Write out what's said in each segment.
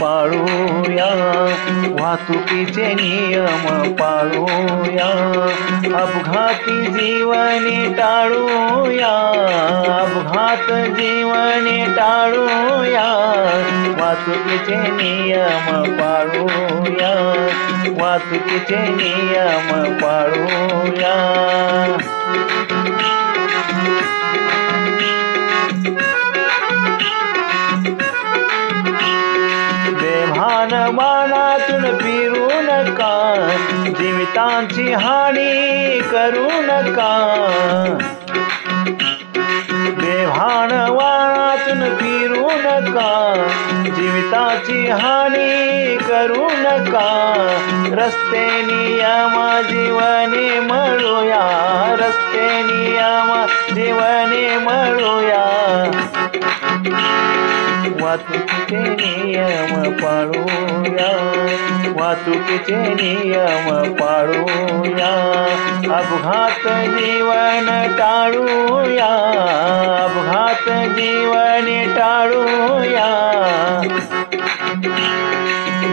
पाळूया, वाहतुकीचे नियम पाळूया, अपघाती जीवने टाळूया, अपघात जीवने टाळूया, वाहतुकीचे नियम पाळूया, वाहतुकीचे नियम पाळूया. बेभान वाहनातून फिरू नका, जीवितांची हानी करू नका. बेभान वाहनातून फिरू नका, जीविताची हानी करू नका. रस्ते नियम जीवने मळूया, रस्ते नियम जीवने मळूया, वाहतुकीचे नियम पाळूया, वाहतुकीचे नियम पाळूया, अपघात जीवन टाळूया, अपघात जीवन टाळूया,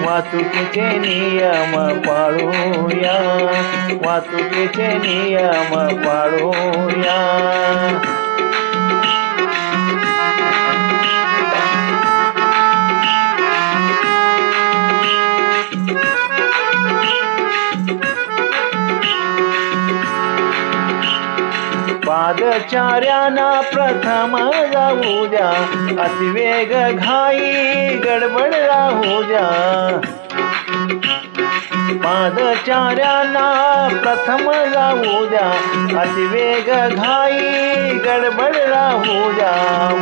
वाहतुकीचे नियम पाळूया, वाहतुकीचे नियम पाळूया. पादचाऱ्यांना प्रथम जाऊ द्या, अतिवेग घाई गडबड राहू द्या. पादचाऱ्यांना प्रथम जाऊ द्या, अतिवेग घाई गडबड राहू द्या.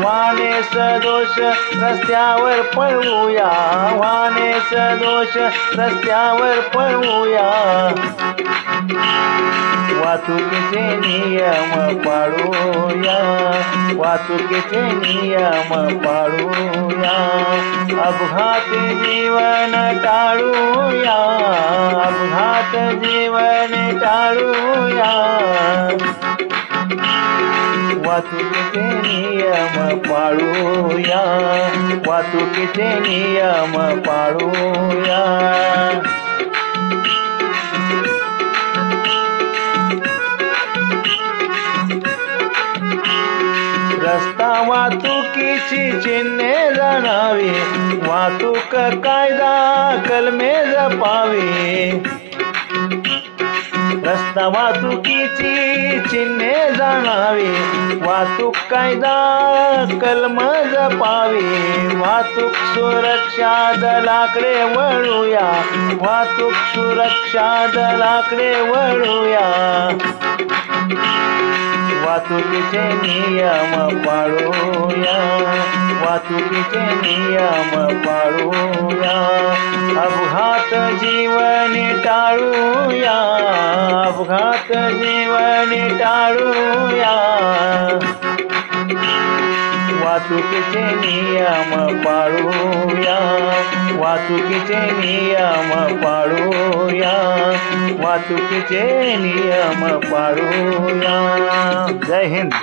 वाहने सदोष रस्त्यावर पळवूया, वाहने सदोष रस्त्यावर पळवूया, वाहतुकीचे नियम पाळूया, वाहतुकीचे नियम पाळूया, अपघात जीवन टाळूया, अपघात जीवन टाळूया, वाहतुकीचे नियम पाळूया, वाहतुकीचे नियम पाळूया. रस्ता वाहतुकीची चिन्हे जाणावी, वाहतूक कायदा कलमे जपावी. रस्ता वाहतुकीची चिन्हे जाणावी, वाहतूक कायदा कलम जपावी. वाहतूक सुरक्षा दलाकडे वळूया, वाहतूक सुरक्षा दलाकडे वळूया, वाहतुकीचे नियम पाळूया, वाहतुकीचे नियम पाळूया, अपघात जीवन टाळूया, अपघात जीवन टाळूया, वाहतुकीचे नियम पाळूया, वाहतुकीचे नियम पाळूया, वाहतुकीचे नियम पाळूया. जय हिंद.